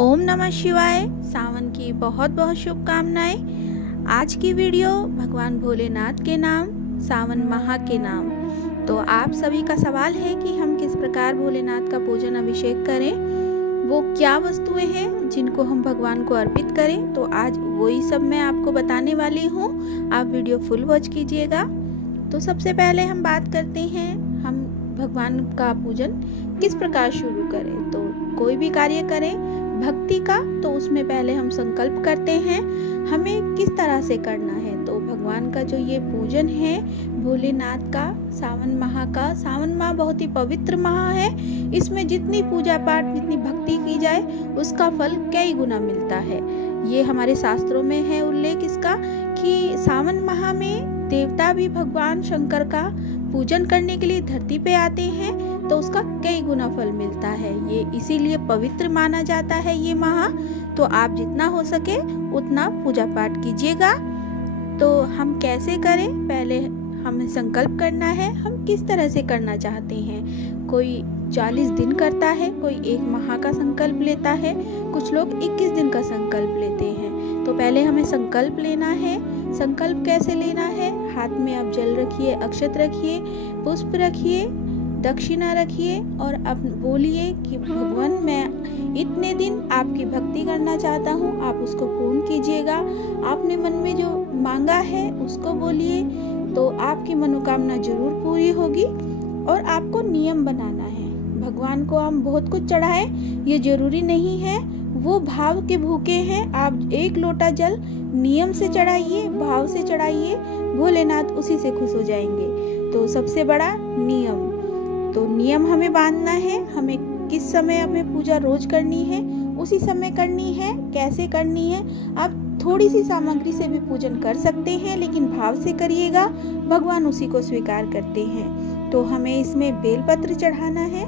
ओम नमः शिवाय। सावन की बहुत बहुत शुभकामनाएं। आज की वीडियो भगवान भोलेनाथ के नाम, सावन माह के नाम। तो आप सभी का सवाल है कि हम किस प्रकार भोलेनाथ का पूजन अभिषेक करें, वो क्या वस्तुएं हैं जिनको हम भगवान को अर्पित करें। तो आज वही सब मैं आपको बताने वाली हूँ। आप वीडियो फुल वॉच कीजिएगा। तो सबसे पहले हम बात करते हैं हम भगवान का पूजन किस प्रकार शुरू करें। तो कोई भी कार्य करें भक्ति का, तो उसमें पहले हम संकल्प करते हैं हमें किस तरह से करना है। तो भगवान का जो ये पूजन है भोलेनाथ का, सावन माह बहुत ही पवित्र माह है। इसमें जितनी पूजा पाठ, जितनी भक्ति की जाए उसका फल कई गुना मिलता है। ये हमारे शास्त्रों में है उल्लेख इसका कि सावन माह में देवता भी भगवान शंकर का पूजन करने के लिए धरती पे आते हैं, तो उसका कई गुना फल मिलता है। ये इसीलिए पवित्र माना जाता है ये माह। तो आप जितना हो सके उतना पूजा पाठ कीजिएगा। तो हम कैसे करें, पहले हमें संकल्प करना है हम किस तरह से करना चाहते हैं। कोई 40 दिन करता है, कोई 1 माह का संकल्प लेता है, कुछ लोग 21 दिन का संकल्प लेते हैं। तो पहले हमें संकल्प लेना है। संकल्प कैसे लेना है, हाथ में आप जल रखिए, अक्षत रखिए, पुष्प रखिए, दक्षिणा रखिए और अब बोलिए कि भगवान मैं इतने दिन आपकी भक्ति करना चाहता हूँ, आप उसको पूर्ण कीजिएगा। आपने मन में जो मांगा है उसको बोलिए, तो आपकी मनोकामना जरूर पूरी होगी। और आपको नियम बनाना है। भगवान को हम बहुत कुछ चढ़ाएं ये जरूरी नहीं है, वो भाव के भूखे हैं। आप 1 लोटा जल नियम से चढ़ाइए, भाव से चढ़ाइए, भोलेनाथ उसी से खुश हो जाएंगे। तो सबसे बड़ा नियम, तो नियम हमें बांधना है। हमें किस समय हमें पूजा रोज करनी है, उसी समय करनी है। कैसे करनी है, आप थोड़ी सी सामग्री से भी पूजन कर सकते हैं, लेकिन भाव से करिएगा, भगवान उसी को स्वीकार करते हैं। तो हमें इसमें बेलपत्र चढ़ाना है।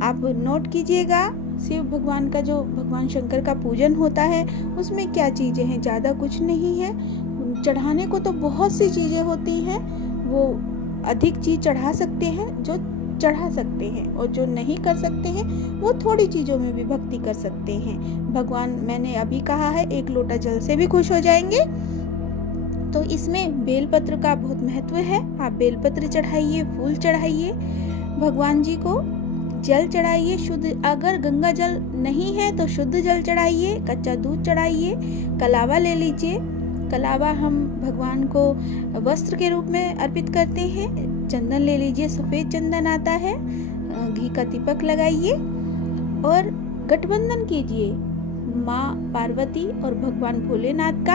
आप नोट कीजिएगा, शिव भगवान का जो भगवान शंकर का पूजन होता है उसमें क्या चीजें हैं, ज्यादा कुछ नहीं है। चढ़ाने को तो बहुत सी चीजें होती हैं, वो अधिक चीज चढ़ा सकते हैं जो चढ़ा सकते हैं, और जो नहीं कर सकते हैं वो थोड़ी चीजों में भी भक्ति कर सकते हैं। भगवान मैंने अभी कहा है 1 लोटा जल से भी खुश हो जाएंगे। तो इसमें बेलपत्र का बहुत महत्व है। आप बेलपत्र चढ़ाइए, फूल चढ़ाइए, भगवान जी को जल चढ़ाइए शुद्ध। अगर गंगा जल नहीं है तो शुद्ध जल चढ़ाइए, कच्चा दूध चढ़ाइए, कलावा ले लीजिए। कलावा हम भगवान को वस्त्र के रूप में अर्पित करते हैं। चंदन ले लीजिए, सफेद चंदन आता है, घी का दीपक लगाइए और गठबंधन कीजिए माँ पार्वती और भगवान भोलेनाथ का।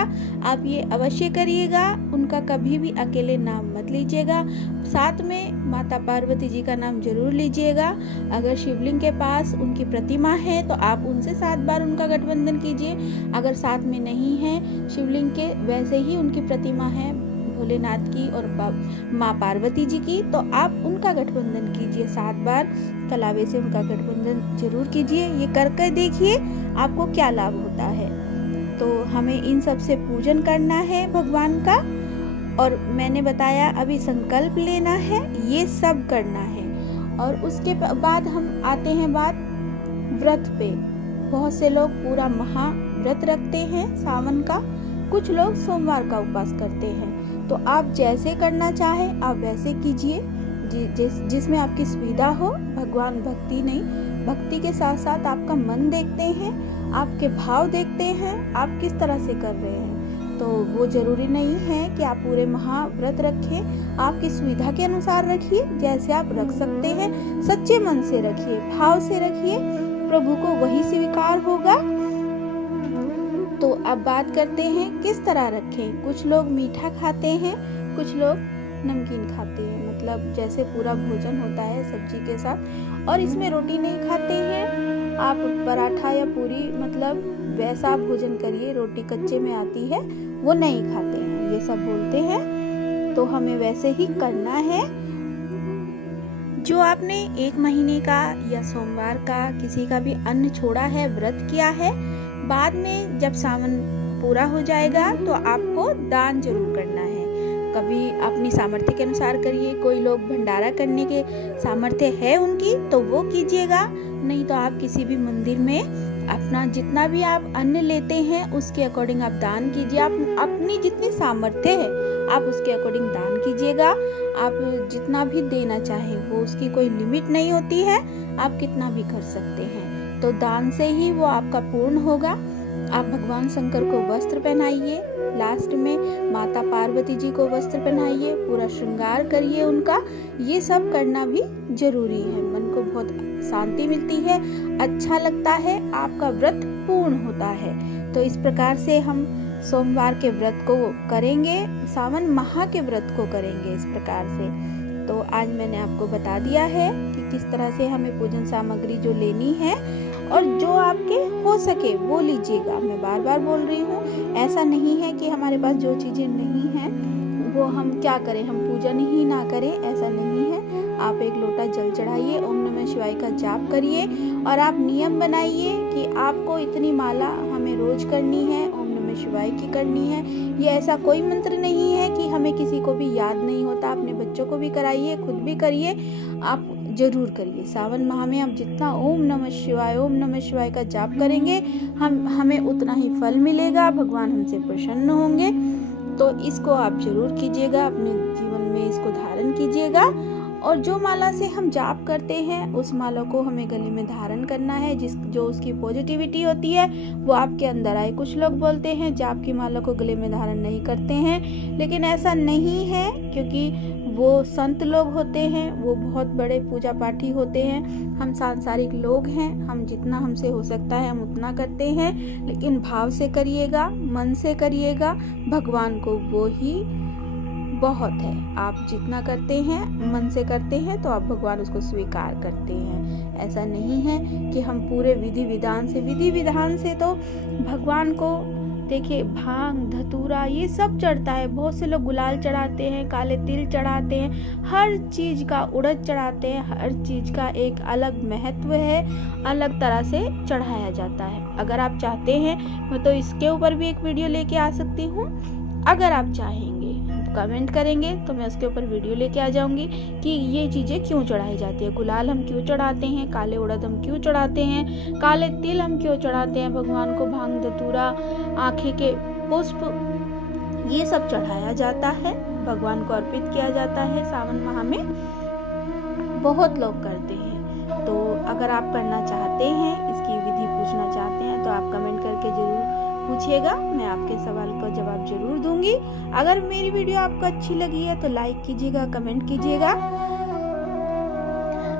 आप ये अवश्य करिएगा, उनका कभी भी अकेले नाम मत लीजिएगा, साथ में माता पार्वती जी का नाम जरूर लीजिएगा। अगर शिवलिंग के पास उनकी प्रतिमा है तो आप उनसे 7 बार उनका गठबंधन कीजिए। अगर साथ में नहीं है शिवलिंग के, वैसे ही उनकी प्रतिमा है भोलेनाथ की और माँ पार्वती जी की, तो आप उनका गठबंधन कीजिए 7 बार। कलावे से उनका गठबंधन जरूर कीजिए। ये करके देखिए आपको क्या लाभ होता है। तो हमें इन सब से पूजन करना है भगवान का। और मैंने बताया अभी संकल्प लेना है, ये सब करना है। और उसके बाद हम आते हैं व्रत पे। बहुत से लोग पूरा महाव्रत रखते हैं सावन का, कुछ लोग सोमवार का उपवास करते हैं। तो आप जैसे करना चाहे आप वैसे कीजिए, जिसमें आपकी सुविधा हो। भगवान भक्ति नहीं, भक्ति के साथ साथ आपका मन देखते हैं, आपके भाव देखते हैं, आप किस तरह से कर रहे हैं। तो वो जरूरी नहीं है कि आप पूरे महाव्रत रखें, आपकी सुविधा के अनुसार रखिए, जैसे आप रख सकते हैं। सच्चे मन से रखिए, भाव से रखिए, प्रभु को वही स्वीकार होगा। तो अब बात करते हैं किस तरह रखें। कुछ लोग मीठा खाते हैं, कुछ लोग नमकीन खाते हैं, मतलब जैसे पूरा भोजन होता है सब्जी के साथ, और इसमें रोटी नहीं खाते हैं। आप पराठा या पूरी, मतलब वैसा भोजन करिए, रोटी कच्चे में आती है वो नहीं खाते हैं, ये सब बोलते हैं। तो हमें वैसे ही करना है। जो आपने 1 महीने का या सोमवार का किसी का भी अन्न छोड़ा है, व्रत किया है, बाद में जब सावन पूरा हो जाएगा तो आपको दान जरूर करना है। कभी अपनी सामर्थ्य के अनुसार करिए। कोई लोग भंडारा करने के सामर्थ्य है उनकी तो वो कीजिएगा, नहीं तो आप किसी भी मंदिर में अपना जितना भी आप अन्न लेते हैं उसके अकॉर्डिंग आप दान कीजिए। आप अपनी जितनी सामर्थ्य है आप उसके अकॉर्डिंग दान कीजिएगा। आप जितना भी देना चाहें, वो उसकी कोई लिमिट नहीं होती है, आप कितना भी कर सकते हैं। तो दान से ही वो आपका पूर्ण होगा। आप भगवान शंकर को वस्त्र पहनाइए, लास्ट में माता पार्वती जी को वस्त्र पहनाइए, पूरा श्रृंगार करिए उनका। ये सब करना भी जरूरी है। मन को बहुत शांति मिलती है, अच्छा लगता है, आपका व्रत पूर्ण होता है। तो इस प्रकार से हम सोमवार के व्रत को करेंगे, सावन माह के व्रत को करेंगे इस प्रकार से। तो आज मैंने आपको बता दिया है कि किस तरह से हमें पूजन सामग्री जो लेनी है और जो आपके हो सके वो लीजिएगा। मैं बार बार बोल रही हूँ, ऐसा नहीं है कि हमारे पास जो चीजें नहीं हैं वो हम क्या करें, हम पूजन ही ना करें, ऐसा नहीं है। आप एक लोटा जल चढ़ाइए, ओम नमः शिवाय का जाप करिए और आप नियम बनाइए कि आपको इतनी माला हमें रोज करनी है, ओम नमः शिवाय की करनी है। ये ऐसा कोई मंत्र नहीं है कि हमें किसी को भी याद नहीं होता। अपने बच्चों को भी कराइए, खुद भी करिए, आप जरूर करिए। सावन माह में आप जितना ओम नमः शिवाय का जाप करेंगे हमें उतना ही फल मिलेगा, भगवान हमसे प्रसन्न होंगे। तो इसको आप जरूर कीजिएगा, अपने जीवन में इसको धारण कीजिएगा। और जो माला से हम जाप करते हैं उस माला को हमें गले में धारण करना है, जो उसकी पॉजिटिविटी होती है वो आपके अंदर आए। कुछ लोग बोलते हैं जाप की माला को गले में धारण नहीं करते हैं, लेकिन ऐसा नहीं है, क्योंकि वो संत लोग होते हैं, वो बहुत बड़े पूजा पाठी होते हैं। हम सांसारिक लोग हैं, हम जितना हमसे हो सकता है हम उतना करते हैं, लेकिन भाव से करिएगा, मन से करिएगा, भगवान को वो ही बहुत है। आप जितना करते हैं मन से करते हैं तो आप भगवान उसको स्वीकार करते हैं। ऐसा नहीं है कि हम पूरे विधि विधान से तो भगवान को देखिए भांग धतूरा ये सब चढ़ता है। बहुत से लोग गुलाल चढ़ाते हैं, काले तिल चढ़ाते हैं, हर चीज का उड़द चढ़ाते हैं। हर चीज का एक अलग महत्व है, अलग तरह से चढ़ाया जाता है। अगर आप चाहते हैं मैं तो इसके ऊपर भी एक वीडियो लेके आ सकती हूँ। अगर आप चाहेंगे कमेंट करेंगे तो मैं उसके ऊपर वीडियो लेके आ जाऊंगी कि ये चीजें क्यों चढ़ाई जाती है। गुलाल हम क्यों चढ़ाते हैं, काले उड़द हम क्यों चढ़ाते हैं, काले तिल हम क्यों चढ़ाते हैं भगवान को, भांग धतूरा, आंखें के पुष्प, ये सब चढ़ाया जाता है, भगवान को अर्पित किया जाता है। सावन माह में बहुत लोग करते हैं। तो अगर आप करना चाहते हैं, इसकी विधि पूछना चाहते हैं तो आप कमेंट करके जरूर पूछिएगा, मैं आपके सवाल का जवाब जरूर दूंगी। अगर मेरी वीडियो आपको अच्छी लगी है तो लाइक कीजिएगा, कमेंट कीजिएगा।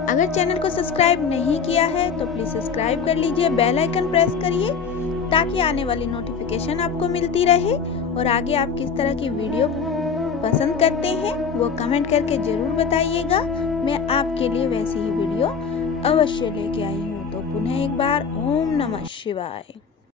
अगर चैनल को सब्सक्राइब नहीं किया है तो प्लीज सब्सक्राइब कर लीजिए, बेल आइकन प्रेस करिए ताकि आने वाली नोटिफिकेशन आपको मिलती रहे। और आगे आप किस तरह की वीडियो पसंद करते हैं वो कमेंट करके जरूर बताइएगा। मैं आपके लिए वैसी ही वीडियो अवश्य लेके आई हूँ। तो पुनः एक बार ओम नमः शिवाय।